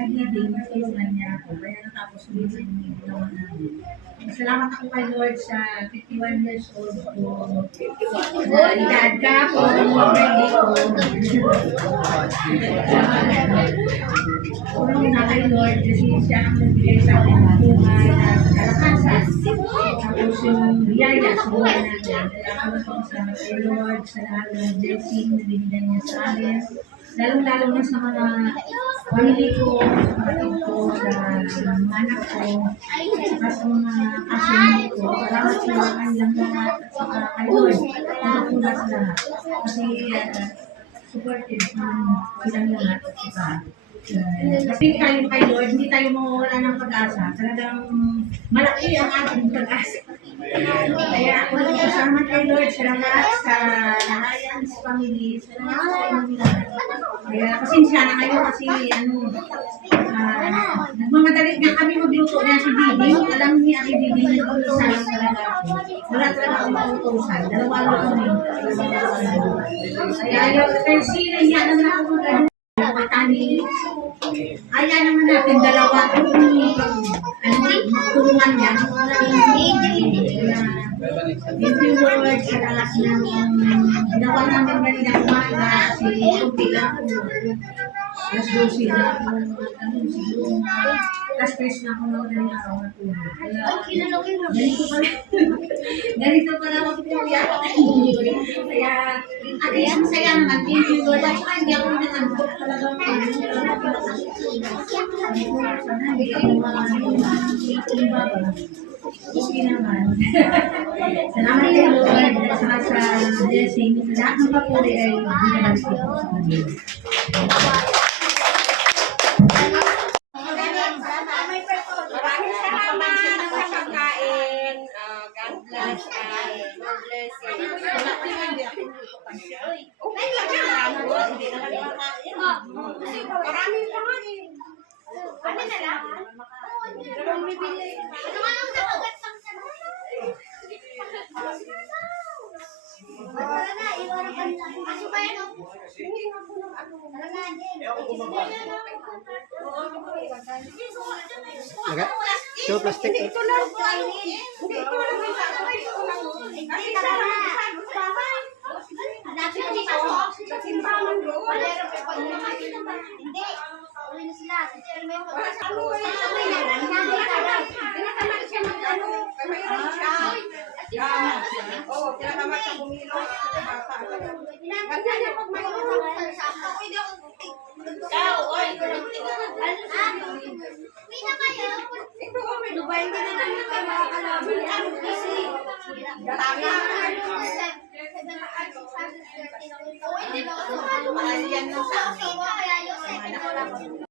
reading, tulungan niya ako. Kaya natapos ko yung ginawa namin. Salamat ako kay Lord sa 51 years old ko. Edad ka po, ready ko. Tulong na kay Lord kasi siya ang nagbigay sa akin ng buhay at kalakasan. Tapos yung biyaya sa buhay natin. Kaya ako salamat kay Lord sa lahat ng blessing na binigyan niya sa akin. Lalong-lalo na sa mga pamilya ko, sa kapatid ko, sa mga anak ko, saka sa mga kasunod ko. Salamat sa kanilang lahat at saka kay Lord. Magpapula sa lahat. Kasi supportive silang lahat at saka kasi tayo kay Lord, hindi tayo mawawala ng pag-asa. Talagang malaki ang ating pag-asa. Kaya salamat kay Lord, salamat sa Alliance Family, salamat sa inyong lahat. Kaya pasensya na kayo kasi nagmamadali nga kami magluto na si Bibi. Alam niya si Bibi nag-uusan lang talaga ako. Wala talaga akong mautusan. Dalawa lang kami. Kaya sila niya naman ako mag-ano. Kaya naman natin dalawa tulungan yan. Thank you Lord sa lahat ng ginawa namin kanina umaga kasi yung bilang alas 12 na ako siguro alas 3 na ako ng araw na tulog. Ganito pala ako pinagyan. Kaya at least masaya naman. Thank you Lord. At saka hindi ako nananggap talagang sana hindi kayo mga okay naman. Salamat kay Lord at saka sa blessing. Sa lahat ng papuri ay binabalik ko sa kanila. Maraming salamat sa pagkain. God bless. God bless. Maraming salamat. Ano na lang? Dalawang bibili. Ano nga lang nakagat pang wala na, iwan ka lang. Ano ba yan? Hindi nga po ng ano. Wala na, Ito plastic. Hindi ito lang. Hindi ito lang. Kasi hanapin mo sa simbahan doon. Hindi. Uli na sila. Wala sa ano eh. Tinatamad siya ng ano. Mayroon siya. Oo, tinatamad siya bumilong. Ganda niya pag mayroon. Pwede ako ikaw, oy. Uwi na kayo. Ito, may Dubai. Hindi na naman kayo makakalaban. Ano kasi? Tama. Hindi na ako. Yan ng sa akin.